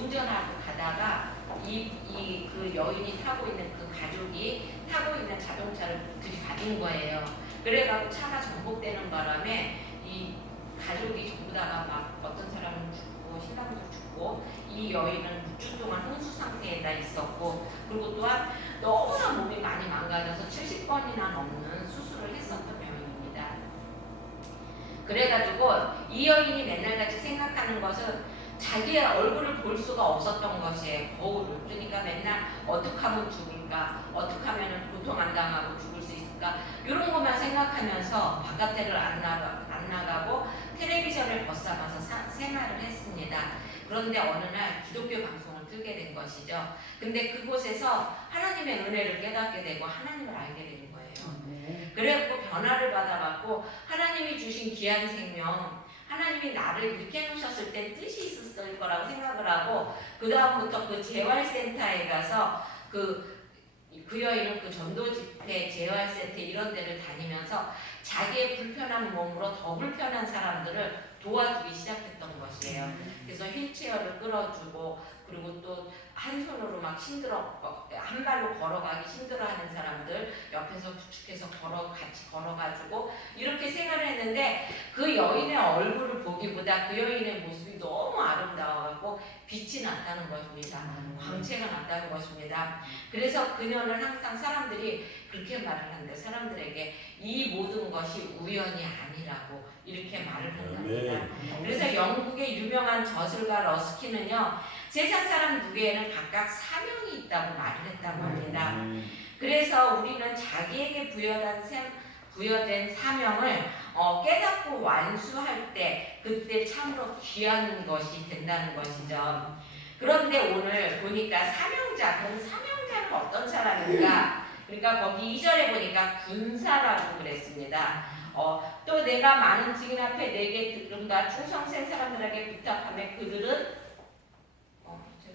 운전하고 가다가 이 이 그 여인이 타고 있는 그 가족이 타고 있는 자동차를 들이받은 거예요. 그래가지고 차가 전복되는 바람에 이 가족이 전부 다가 막 어떤 사람은 죽고 신랑도 죽고 이 여인은 6주 동안 혼수 상태에 다 있었고 그리고 또한 너무나 몸이 많이 망가져서 70번이나 넘는 수술을 했었던 여인입니다. 그래가지고 이 여인이 맨날같이 생각하는 것은 자기의 얼굴을 볼 수가 없었던 것이에요. 거울을. 그러니까 맨날 어떻게 하면 죽을까? 어떻게 하면 고통 안 당하고 죽을 수 있을까? 이런 것만 생각하면서 바깥에를 안, 나가, 안 나가고 텔레비전을 벗삼아서 사- 생활을 했습니다. 그런데 어느 날 기독교 방송을 뜨게 된 것이죠. 근데 그곳에서 하나님의 은혜를 깨닫게 되고 하나님을 알게 되는 거예요. 그래갖고 변화를 받아갖고 하나님이 주신 귀한 생명, 하나님이 나를 이렇게 해놓으셨을 때 뜻이 있었을 거라고 생각을 하고 그 다음부터 그 재활센터에 가서 그, 그 여인은 그 전도 집회, 재활센터 이런 데를 다니면서 자기의 불편한 몸으로 더 불편한 사람들을 도와주기 시작했던 것이에요. 그래서 휠체어를 끌어주고 그리고 또 한 손으로 막 힘들어 한 발로 걸어가기 힘들어하는 사람들 옆에서 부축해서 걸어 같이 걸어가지고 이렇게 생활을 했는데 그 여인의 얼굴을 보기보다 그 여인의 모습이 너무 아름다워갖고 빛이 났다는 것입니다. 광채가 났다는 것입니다. 그래서 그녀는 항상 사람들이 그렇게 말을 하는데 사람들에게 이 모든 것이 우연이 아니라고 이렇게 말을 한답니다. 그래서 영국의 유명한 저술가 러스키는요 세상 사람 누구에는 각각 사명이 있다고 말을 했다고 합니다. 그래서 우리는 자기에게 부여된 셈, 부여된 사명을 어, 깨닫고 완수할 때 그때 참으로 귀한 것이 된다는 것이죠. 그런데 오늘 보니까 사명자, 그럼 사명자는 어떤 사람인가? 그러니까 거기 2절에 보니까 군사라고 그랬습니다. 어, 또 내가 많은 증인 앞에 내게 들은가 충성된 사람들에게 부탁하며 그들은 어, 제가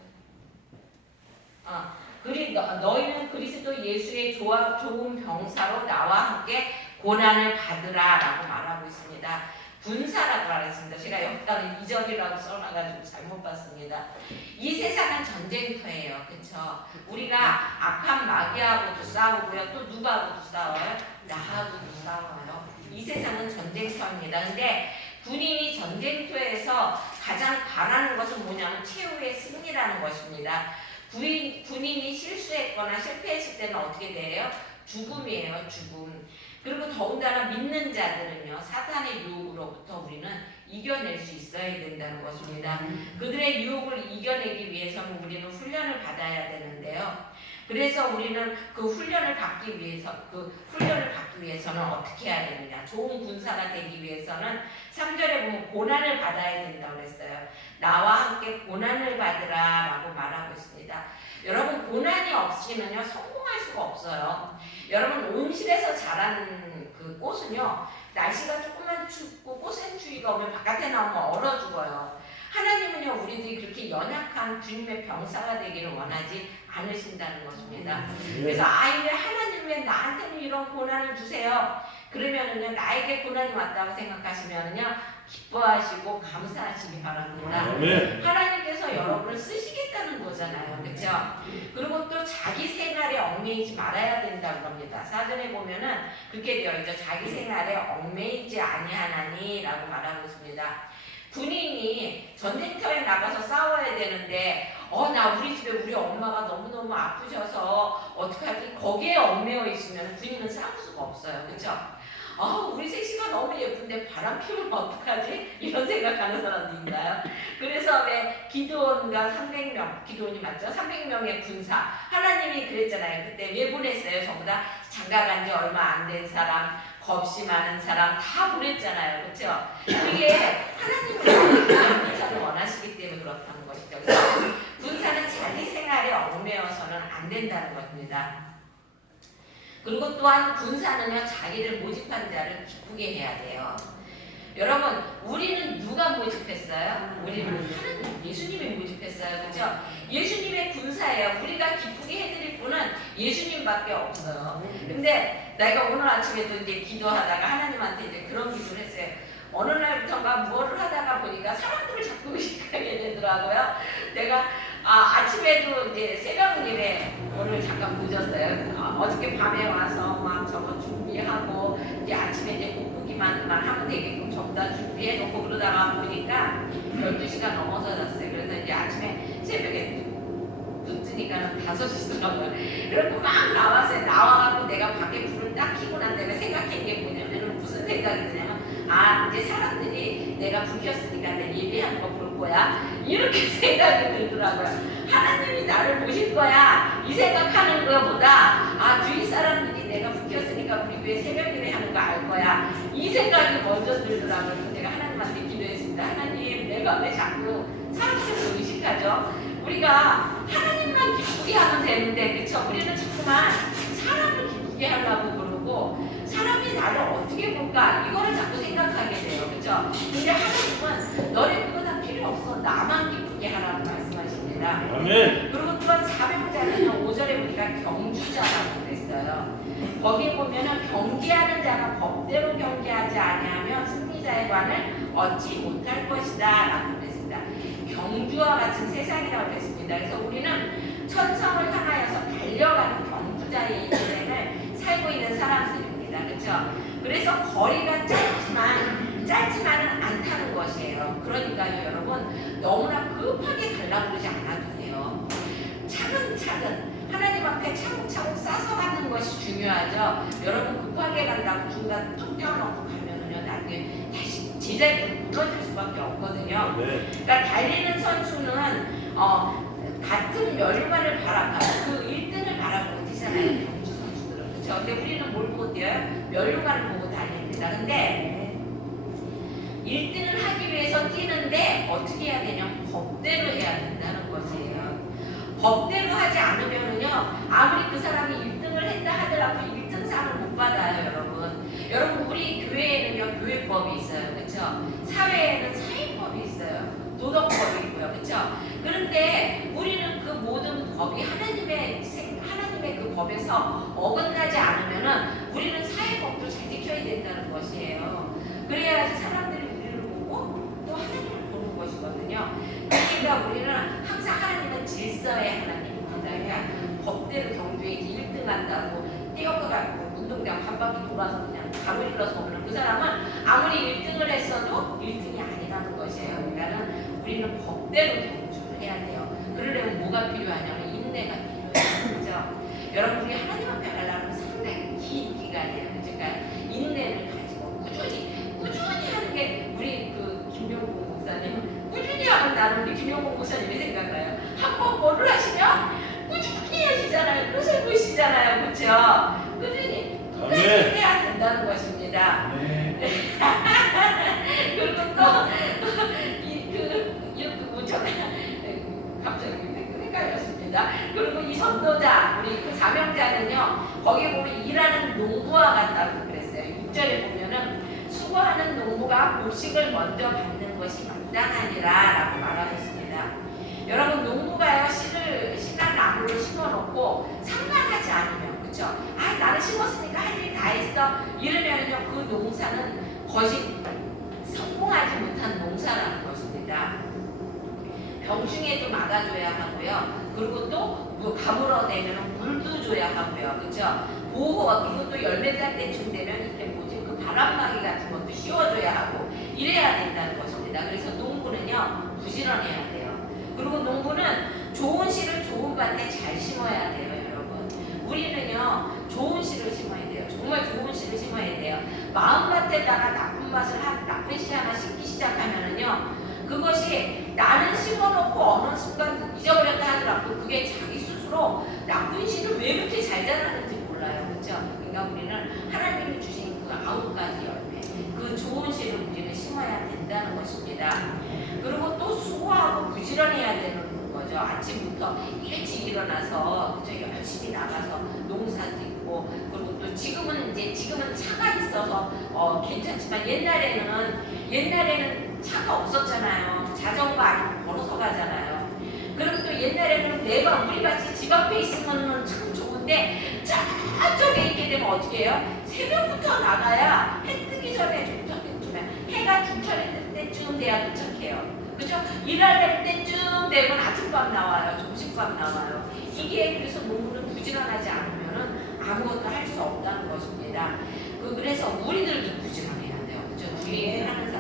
아, 그리 너, 너희는 그리스도 예수의 조화, 좋은 병사로 나와 함께 고난을 받으라라고 말하고 있습니다. 군사라고 말했습니다. 제가 여기다가 2절이라고 써놔가지고 잘못 봤습니다. 이 세상은 전쟁터예요. 그쵸? 우리가 악한 마귀하고도 싸우고요. 또 누구하고도 싸워요? 나하고도 싸워요. 이 세상은 전쟁터입니다. 근데 군인이 전쟁터에서 가장 바라는 것은 뭐냐면 최후의 승리라는 것입니다. 군인, 군인이 실수했거나 실패했을 때는 어떻게 돼요? 죽음이에요, 죽음. 그리고 더군다나 믿는 자들은요, 사탄의 유혹으로부터 우리는 이겨낼 수 있어야 된다는 것입니다. 그들의 유혹을 이겨내기 위해서는 우리는 훈련을 받아야 되는데요. 그래서 우리는 그 훈련을 받기 위해서, 그 훈련을 받기 위해서는 어떻게 해야 되느냐. 좋은 군사가 되기 위해서는 3절에 보면 고난을 받아야 된다고 그랬어요. 나와 함께 고난을 받으라 라고 말하고 있습니다. 여러분, 고난이 없이는요, 성공할 수가 없어요. 여러분, 온실에서 자란 그 꽃은요, 날씨가 조금만 춥고 꽃샘추위가 오면 바깥에 나오면 얼어 죽어요. 하나님은요, 우리들이 그렇게 연약한 주님의 병사가 되기를 원하지 않으신다는 것입니다. 그래서 아이를 하나님 왜 나한테는 이런 고난을 주세요. 그러면은요, 나에게 고난이 왔다고 생각하시면은요, 기뻐하시고 감사하시기 바랍니다. 하나님께서 여러분을 쓰시겠다는 거잖아요. 그렇죠? 그리고 또 자기 생활에 얽매이지 말아야 된다고 합니다. 사전에 보면은 그렇게 되어 있죠. 자기 생활에 얽매이지 아니하나니라고 말하고 있습니다. 군인이 전쟁터에 나가서 싸워야 되는데 어 나 우리 집에 우리 엄마가 너무너무 아프셔서 어떡하지? 거기에 얽매여 있으면 군인은 싸울 수가 없어요. 그렇죠? 아, 우리 셋이가 너무 예쁜데 바람 피우면 어떡하지? 이런 생각하는 사람도 있나요? 그래서 왜 기도원과 300명, 기도원이 맞죠? 300명의 군사. 하나님이 그랬잖아요. 그때 왜 보냈어요? 전부 다 장가 간 지 얼마 안 된 사람, 겁이 많은 사람 다 보냈잖아요. 그렇죠? 그게 군사를 원하시기 때문에 그렇다는 것이죠. 자기 생활에 얽매여서는 안 된다는 것입니다. 그리고 또한 군사는요 자기를 모집한 자를 기쁘게 해야 돼요. 여러분 우리는 누가 모집했어요? 우리는 하나님 예수님이 모집했어요, 그렇죠? 예수님의 군사예요. 우리가 기쁘게 해드릴 분은 예수님밖에 없어요. 근데 내가 오늘 아침에도 이제 기도하다가 하나님한테 이제 그런 기도를 했어요. 어느 날부터가 무엇을 하다가 보니까 사람들을 자꾸 의식하게 되더라고요. 내가 아침에도 이제 새벽 예배 오늘 잠깐 늦었어요. 어, 어저께 밤에 와서 막 저거 준비하고 이제 아침에 이제 곱고기만 하면 되게끔 전부 다 준비해 놓고 그러다가 보니까 12시가 넘어서 잤어요. 그래서 이제 아침에 새벽에 눈 뜨니까는 5시더라고요. 그리고 막 나왔어요. 나와갖고 내가 밖에 불을 딱 켜고 난 다음에 생각한 게 뭐냐면은 무슨 생각이 드냐면 아 이제 사람들이 내가 불 켰으니까 내 예배하는 거 볼 거야 이렇게 생각이 들더라고요. 하나님이 나를 보실 거야 이 생각하는 것보다 아 주위 사람들이 내가 불 켰으니까 우리 교회 새벽 예배 하는 거 알 거야 이 생각이 먼저 들더라고요. 제가 하나님한테 기도했습니다. 하나님 내가 왜 자꾸 사람들을 의식하죠? 우리가 하나님만 기쁘게 하면 되는데 그쵸? 우리는 자꾸만 사람을 기쁘게 하려고 그러고 사람이 나를 어떻게 볼까 이거를 자꾸 생각하게 돼요 그쵸? 근데 하나님은 다 필요 없어 나만 기쁘게 하라고 말씀하십니다 아멘. 그리고 또한 사명자는 5절에 보니까 경주자라고 그랬어요. 거기 보면은 경계하는 자가 법대로 경계하지 아니하면 승리자의 관을 얻지 못할 것이다 라고 그랬습니다. 경주와 같은 세상이라고 그랬습니다. 그래서 우리는 천성을 향하여서 달려가는 경주자의 인생을 살고 있는 사람들입니다. 그렇죠? 그래서 거리가 짧지만 짧지만은 않다는 것이에요. 그러니까요, 여러분 너무나 급하게 그러지 않아도 돼요. 차근차근 하나님 앞에 차곡차곡 싸서 가는 것이 중요하죠. 여러분 급하게 간다고 중간 뚝 떼어놓고 가면은요 나중에 다시 제자리로 무너질 수밖에 없거든요. 네. 그러니까 달리는 선수는 어, 같은 멸관을 바라봐 그 1등을 바라보고 뛰잖아요. 경주 선수들은 그렇죠. 근데 우리는 뭘 보고 뛰어요? 멸관을 보고 달립니다. 근데 1등을 하기 위해서 뛰는데 어떻게 해야 되냐면 법대로 해야 된다는 것이에요. 법대로 하지 않으면은요 아무리 그 사람이 1등을 했다 하더라도 1등상을 못 받아요 여러분. 여러분 우리 교회에는요 교회법이 있어요. 그렇죠 사회에는 사회법이 있어요. 도덕법이 있고요. 그렇죠 그런데 우리는 그 모든 법이 하나님의 생- 하나님의 그 법에서 어긋나지 않으면은 우리는 사회법도 잘 지켜야 된다는 것이에요 그래야지 사람들이 우리를 보고 또 하나님을 보는 것이거든요 그러니까 우리는 항상 하나님은 질서의 하나님입니다. 그냥 법대로 경주에 1등 한다고 뛰어가고 운동장 한 바퀴 돌아서 그냥 바로 일어서 오는 그 사람은 아무리 1등을 했어도 1등이 아니라는 것이에요. 그러니까는 법대로 경주를 해야 돼요. 그러려면 뭐가 필요하냐면 인내가 필요해요. 그죠? 여러분 우리 하나님 앞에 가려면 상당히 긴 기간이에요. 그러니까 인내를 가지고 꾸준히 꾸준히 하는 게 우리 그 김용국 목사님 꾸준히 하면 나는 우리 김용국 목사님이 생각나요. 한 번 뭐를 하시면 꾸준히 하시잖아요. 끝을 보시잖아요. 그렇죠? 꾸준히 끝까지 아멘. 해야 된다는 것입니다. 네. 그리고 또이그 이렇게 뭐잖아 갑자기 헷갈렸습니다. 그리고 이 전도자 우리 그 사명자는요 거기 보면 일하는 농부와 같다고 그랬어요. 6절에 보면은 수고하는 농부가 곡식을 먼저 받는 것이 마땅하니라 라고 말하셨습니다. 여러분 농부가요 씨를 씨나 나무를 심어 놓고 상관하지 않으면 그렇죠? 아 나는 심었으니까 할 일 다 했어 이러면은요 그 농사는 거짓 성공하지 못한 농사라는 것입니다. 병충해 도 막아줘야 하고요. 그리고 또뭐 가물어내면 물도 줘야 하고요. 그렇죠? 보호 그리고 또 열매 딸 때쯤 되면 이렇게 뭐지 그 바람막이 같은 것도 씌워줘야 하고 이래야 된다는 것입니다. 그래서 농부는요 부지런해야 돼요. 그리고 농부는 좋은 씨를 좋은 밭에 잘 심어야 돼요, 여러분. 우리는요 좋은 씨를 심어야 돼요. 정말 좋은 씨를 심어야 돼요. 마음밭에다가 나쁜 밭을 한 나쁜 씨 하나 심기 시작하면은요 그것이 나는 심어놓고 어느 순간 잊어버렸다 하더라도 그게 자기 스스로 나쁜 씨를 왜 그렇게 잘 자라는지 몰라요. 그렇죠? 그러니까 우리는 하나님이 주신 그 아홉 가지 열매, 그 좋은 씨를 우리는 심어야 된다는 것입니다. 그리고 또 수고하고 부지런해야 되는 거죠. 아침부터 일찍 일어나서 그죠? 열심히 나가서 농사 짓고 그리고 또 지금은 이제 지금은 차가 있어서 어, 괜찮지만 옛날에는 옛날에는 차가 없었잖아요. 자전거 아니면 걸어서 가잖아요. 그럼 또 옛날에는 내가 우리 같이 집 앞에 있으면 참 좋은데 저쪽에 있게 되면 어떻게 해요? 새벽부터 나가야 해 뜨기 전에 도착했으면 해가 중천일 때쯤 돼야 도착해요. 그죠? 일할 때쯤 때문에 아침밥 나와요. 점심밥 나와요. 이게 그래서 농구는 부지런하지 않으면은 아무것도 할 수 없다는 것입니다. 그 그래서 우리들도 부지런해야 돼요. 그죠? 주위에 하는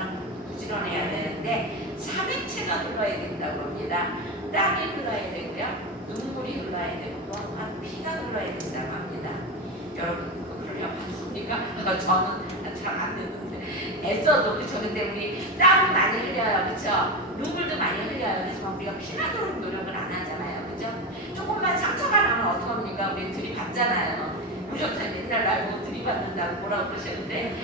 지런해야 되는데 삼행체가 흘러야 된다고 합니다. 땀이 흘러야 되고요. 눈물이 흘러야 되고 또한 피가 흘러야 된다고 합니다. 여러분 그러려고 하십니까? 저는 잘안 되는데. 애써도 그쵸 근데 우리 땀 많이 흘려요. 그쵸 눈물도 많이 흘려요. 그래서 우리가 피나도록 노력을 안 하잖아요. 그죠? 조금만 상처가 나면 어떡합니까? 우리 들이받잖아요. 엄마 맨날 날 보고 들이받는다고 뭐라고 그러시는데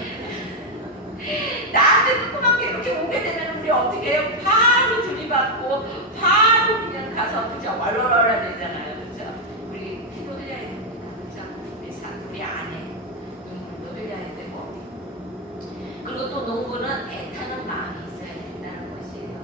나한테 조그맣게 이렇게 오게 되면 우리 어떻게 해요? 바로 들이받고 바로 그냥 가서 그죠 왈왈왈 되잖아요 그죠 우리 피도 흘려야 됩니다 그죠 우리 사 우리 안에 눈물도 흘려야 되고 그리고 또 농부는 애타는 마음이 있어야 된다는 것이에요.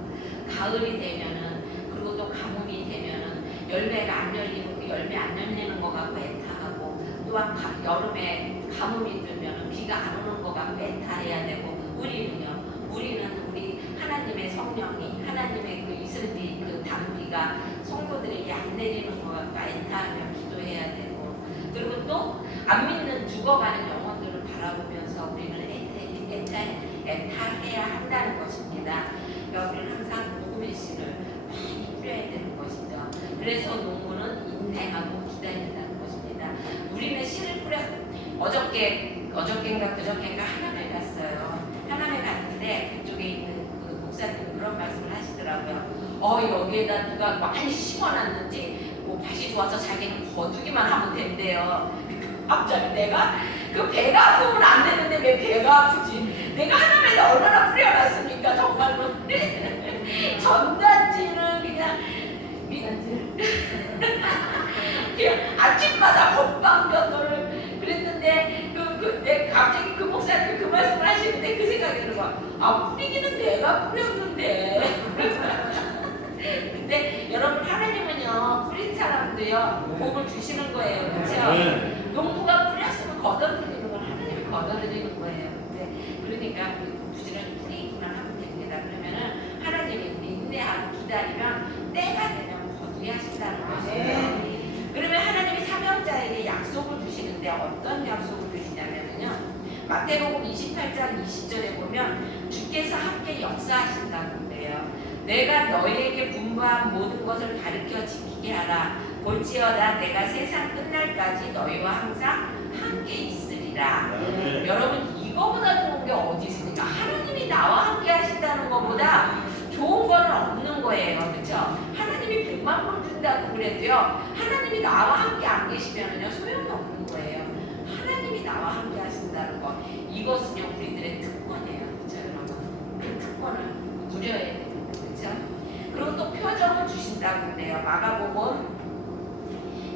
가을이 되면은 그리고 또 가뭄이 되면은 열매가 안 열리고 그 열매 안 열리는 거 갖고 애타하고 또한 가, 여름에 가뭄이 들면은 비가 안 오는 거 갖고 애타해야 되고 우리는요. 우리는 우리 하나님의 성령이 하나님의 그 이슬비 그 단비가 성도들에게 안 내리는 거 갖고 애타 하며 기도해야 되고 그리고 또 안 믿는 죽어가는 영혼들을 바라보면서 우리는 애타, 애타, 애타해야 한다는 것입니다. 우리는 항상 복음의 씨를 많이 뿌려야 되는 것이죠. 그래서 농부는 인내하고 기다린다는 것입니다. 우리는 씨를 뿌려 어저께 어저께인가 그저께인가 하남에 갔어요. 하남에 갔는데 그쪽에 있는 그 목사님 그런 말씀을 하시더라고요. 어 여기에다 누가 많이 심어놨는지 뭐 밭이 좋아서 자기는 거두기만 하면 된대요. 갑자기 내가 그 배가 아프면 안 되는데 왜 배가 아프지? 내가 하나님에다 얼마나 뿌려놨습니까 정말로 전단지를 그냥 그냥 아침마다 건강변도를 그랬는데 그 그 내 갑자기 그 목사님이 그 말씀을 하시는데 그 생각이 거야. 아 뿌리기는 내가 뿌렸는데. 근데 여러분 하나님은요 뿌린 사람도요 복을 주시는 거예요, 그렇죠? 네. 농부가 뿌렸으면 걷어들이는 건 하나님이 걷어들이는 거예요. 근데 그러니까 우리 부지런히 뿌리기만 하면 됩니다. 그러면은 하나님이 우리 인내하고 기다리면 때가 되면 거두게 하신다는 것이에요. 그러면 하나님이 사명자에게 약속을 주시는데 어떤 약속을 주시냐면요. 마태복음 28장 20절에 보면 주께서 함께 그래요. 내가 너희에게 분부한 모든 것을 가르쳐 지키게 하라. 볼지어다 내가 세상 끝날까지 너희와 항상 함께 있으리라. 네. 여러분 이거보다 좋은 게 어디 있습니까? 하나님이 나와 함께 하신다는 것보다 좋은 거는 없는 거예요. 그렇죠? 하나님이 백만 번 준다고 그래도요. 하나님이 나와 함께 안 계시면은요 소용이 없는 거예요. 하나님이 나와 함께 하신다는 것 이것은요 우리들의 특권이에요. 그렇죠, 여러분? 그 특권을 누려야 됩니다. 그렇죠? 그리고 또 표정을 주신다고 그래요. 마가복음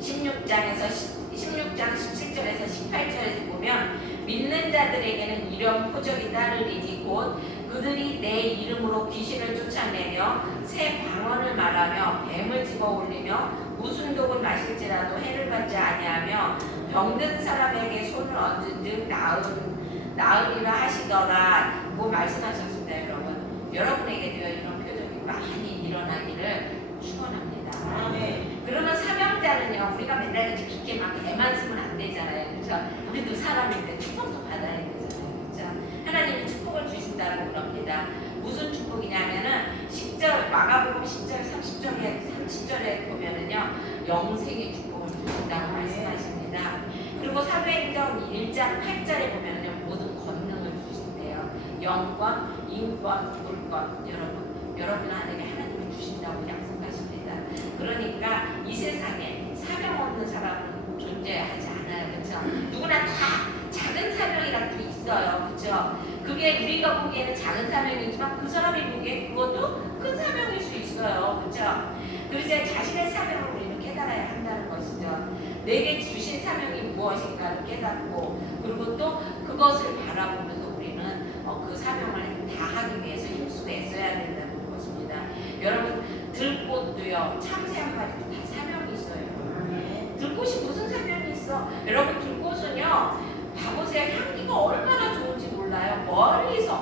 16장에서 16장 17절에서 18절에서 보면 믿는 자들에게는 이런 표적이 따르리니 곧 그들이 내 이름으로 귀신을 쫓아내며 새 방언을 말하며 뱀을 집어 올리며 무슨 독을 마실지라도 해를 받지 아니하며 병든 사람에게 손을 얹은 즉 나은 나으리라 하시더라. 고 말씀하셨습니다 여러분. 여러분에게도요 이런 표적이 많이 일어나기를 축원합니다. 그러면 사명자는요 우리가 맨날 이렇게 깊게 막 애만 쓰면 안 되잖아요. 그렇죠? 우리도 사람인데 축복도 받아야 되잖아요 그렇죠 하나님이 축복을 주신다고 그럽니다. 무슨 축복이냐면은 10절 마가복음 10절 30절에 30절에 보면은요 영생의 축복을 주신다고 말씀하십니다. 그리고 사도행전 1장 8절에 보면은요 모든 권능을 주신대요. 영권, 인권, 물권 여러분. 여러분 안에게 하나님이 주신다고 약속하십니다 그러니까 이 세상에 사명 없는 사람은 존재하지 않아요. 그렇죠? 누구나 다 작은 사명이라는 게 있어요. 그렇죠? 그게 우리가 보기에는 작은 사명이지만 그 사람이 보기에 그것도 큰 사명일 수 있어요. 그렇죠? 그래서 자신의 사명을 우리는 깨달아야 한다는 것이죠. 내게 주신 사명이 무엇인가를 깨닫고 그리고 또 그것을 바라보면서 우리는 어, 그 사명을 다하기 위해서 힘쓰고 애써야 된다는 것입니다. 여러분 들꽃도요 참새 한 마리도 다 사명이 있어요. 들꽃이 무슨 사명이 있어? 여러분 들꽃은요 봐보세요 향기가 얼마나 좋은지 몰라요. 멀리서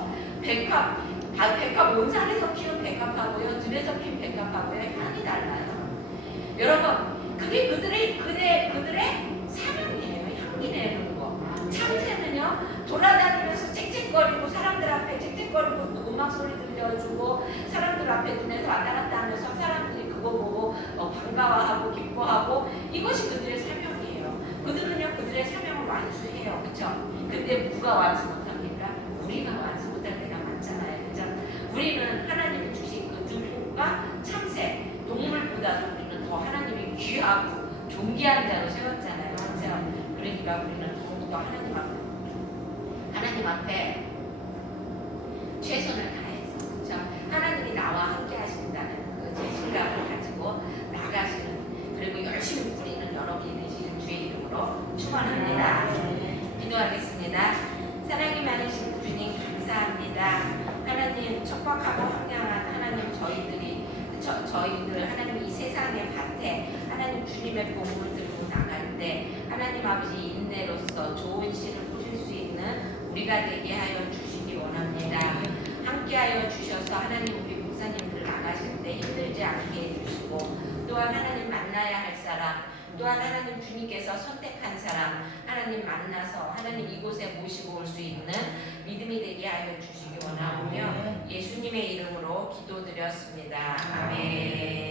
백합 바- 백합 온산에서 키운 백합하고요 들에서 핀 백합하고요 향이 여러분 그게 그들의 그들의 그들의 사명이에요. 향기 내는 거. 참새는요 돌아다니면서 짹짹거리고 사람들 앞에 짹짹거리고 또 음악 소리 들려주고 사람들 앞에 눈에서 왔다 갔다 하면서 사람들이 그거 보고 어, 반가워하고 기뻐하고 이것이 그들의 사명이에요. 그들은요 그들의 사명을 완수해요, 그렇죠? 근데 누가 완수 못합니까? 우리가 완수 못할 때가 많잖아요, 그렇죠? 우리는 그 들과 참새 동물보다도 우리는 더 하나님이 귀하고 존귀한 자로 세웠잖아요? 그러니까 우리는 더욱더 하나님 앞에 하나님 앞에 최선을 다해서 그렇죠? 하나님이 나와 함께 하신다는 그 자신감을 가지고 나가시는 그리고 열심히 뿌리는 여러분이 되시는 주의 이름으로 축원합니다. 기도하겠습니다. 사랑이 많으신 주님 감사합니다. 하나님 척박하고 황량한 하나님 저희들이 저, 저희들 하나님 이 세상의 밭에 하나님 주님의 복음을 들고 나갈 때 하나님 아버지 인내로서 좋은 씨를 뿌릴 수 있는 우리가 되게 하여 주시기 원합니다. 함께하여 주셔서 하나님 우리 목사님들 나가실 때 힘들지 않게 해주시고 또한 하나님 만나야 할 사람 또한 하나님 주님께서 선택한 사람 하나님 만나서 하나님 이곳에 모시고 올 수 있는 믿음이 되게 하여 주시기 원하오며 네. 예수님의 이름으로 기도드렸습니다. 아, 네. 아멘.